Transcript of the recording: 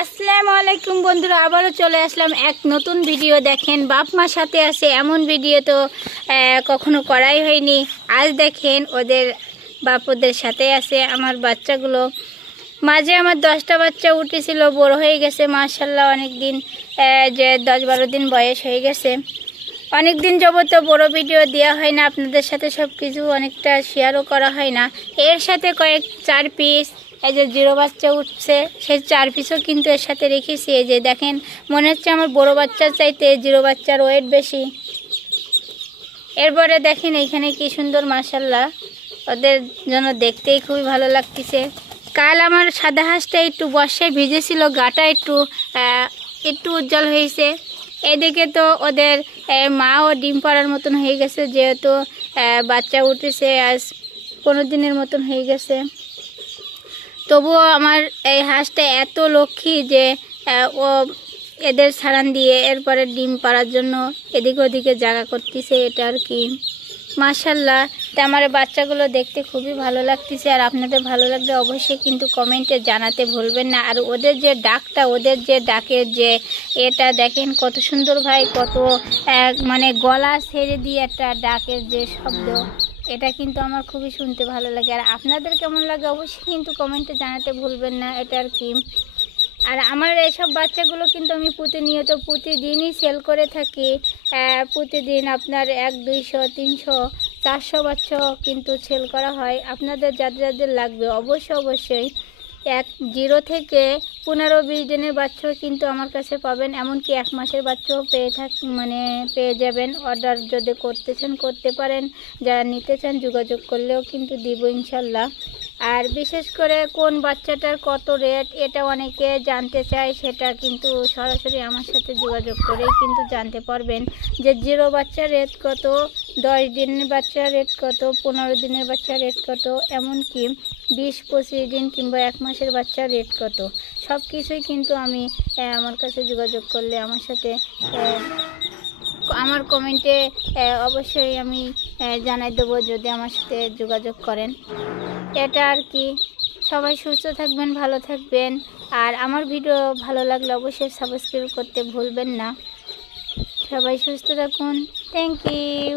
আসসালামু আলাইকুম বন্ধুরা, আবারও চলে আসলাম এক নতুন ভিডিও। দেখেন বাপ মার সাথে আছে এমন ভিডিও তো কখনো করাই হয়নি। আজ দেখেন ওদের বাপ ওদের সাথে আছে আমার বাচ্চাগুলো। মাঝে আমার 10টা বাচ্চা উঠেছিল, বড় হয়ে গেছে মাশাআল্লাহ। অনেক দিন যে 10-12 দিন বয়স হয়ে গেছে। অনেক দিন যাবত বড় ভিডিও দেওয়া হয় না, আপনাদের সাথে সব কিছু অনেকটা শেয়ারও করা হয় না। এর সাথে 4 পিস এই যে 0 বাচ্চা উঠছে, সেই 4 পিসও কিন্তু এর সাথে রেখেছি। এই যে দেখেন, মনে হচ্ছে আমার বড় বাচ্চার চাইতে 0 বাচ্চার ওয়েট বেশি। এরপরে দেখেন এইখানে কি সুন্দর মাশাআল্লাহ, ওদের জন্য দেখতেই খুবই ভালো লাগতেছে। কাল আমার সাদা হাঁসটা একটু বর্ষায় ভিজেছিল, গাটা একটু উজ্জ্বল হয়েছে। এদিকে তো ওদের মাও ডিম পাড়ার মতন হয়ে গেছে, যেহেতু বাচ্চা উঠেছে আজ 15 দিনের মতন হয়ে গেছে। তবুও আমার এই হাঁসটা এত লক্ষ্মী যে ও এদের ছাড়ান দিয়ে এরপরে ডিম পাড়ার জন্য এদিকে ওদিকে জায়গা করতেছে। এটা আর কি মাশাআল্লাহ। তা আমার বাচ্চাগুলো দেখতে খুবই ভালো লাগতেছে। আর আপনাদের ভালো লাগলে অবশ্যই কিন্তু কমেন্টে জানাতে ভুলবেন না। আর ওদের যে ডাকটা, ওদের যে ডাকের যে এটা দেখেন কত সুন্দর ভাই, কত মানে গলা ছেড়ে দিয়ে একটা ডাকের যে শব্দ, এটা কিন্তু আমার খুবই শুনতে ভালো লাগে। আর আপনাদের কেমন লাগে অবশ্যই কিন্তু কমেন্টে জানাতে ভুলবেন না। এটা আর কি। আর আমার এইসব বাচ্চাগুলো কিন্তু আমি প্রতিদিনই সেল করে থাকি। প্রতিদিন আপনার 100, 200, 300, 400 বাচ্চাও কিন্তু সেল করা হয়। আপনাদের যাদের লাগবে অবশ্যই 0 থেকে 15-20 দিনের বাচ্চাও কিন্তু আমার কাছে পাবেন। এমনকি 1 মাসের বাচ্চাও পেয়ে যাবেন। অর্ডার যদি করতে পারেন, যারা নিতে চান যোগাযোগ করলেও কিন্তু দিব ইনশাল্লাহ। আর বিশেষ করে কোন বাচ্চাটার কত রেট এটা অনেকে জানতে চায়, সেটা কিন্তু সরাসরি আমার সাথে যোগাযোগ করেই কিন্তু জানতে পারবেন যে 0 বাচ্চার রেট কত, 10 দিনের বাচ্চার রেট কত, 15 দিনের বাচ্চার রেট কত, এমনকি 20-25 দিন কিংবা 1 মাসের বাচ্চার রেট কত, সব কিছুই কিন্তু আমি আমার কাছে যোগাযোগ করলে আমার সাথে আমার কমেন্টে অবশ্যই আমি জানাই দেবো যদি আমার সাথে যোগাযোগ করেন। এটা আর কি। সবাই সুস্থ থাকবেন, ভালো থাকবেন। আর আমার ভিডিও ভালো লাগলে অবশ্যই সাবস্ক্রাইব করতে ভুলবেন না। সবাই সুস্থ থাকুন। Thank you.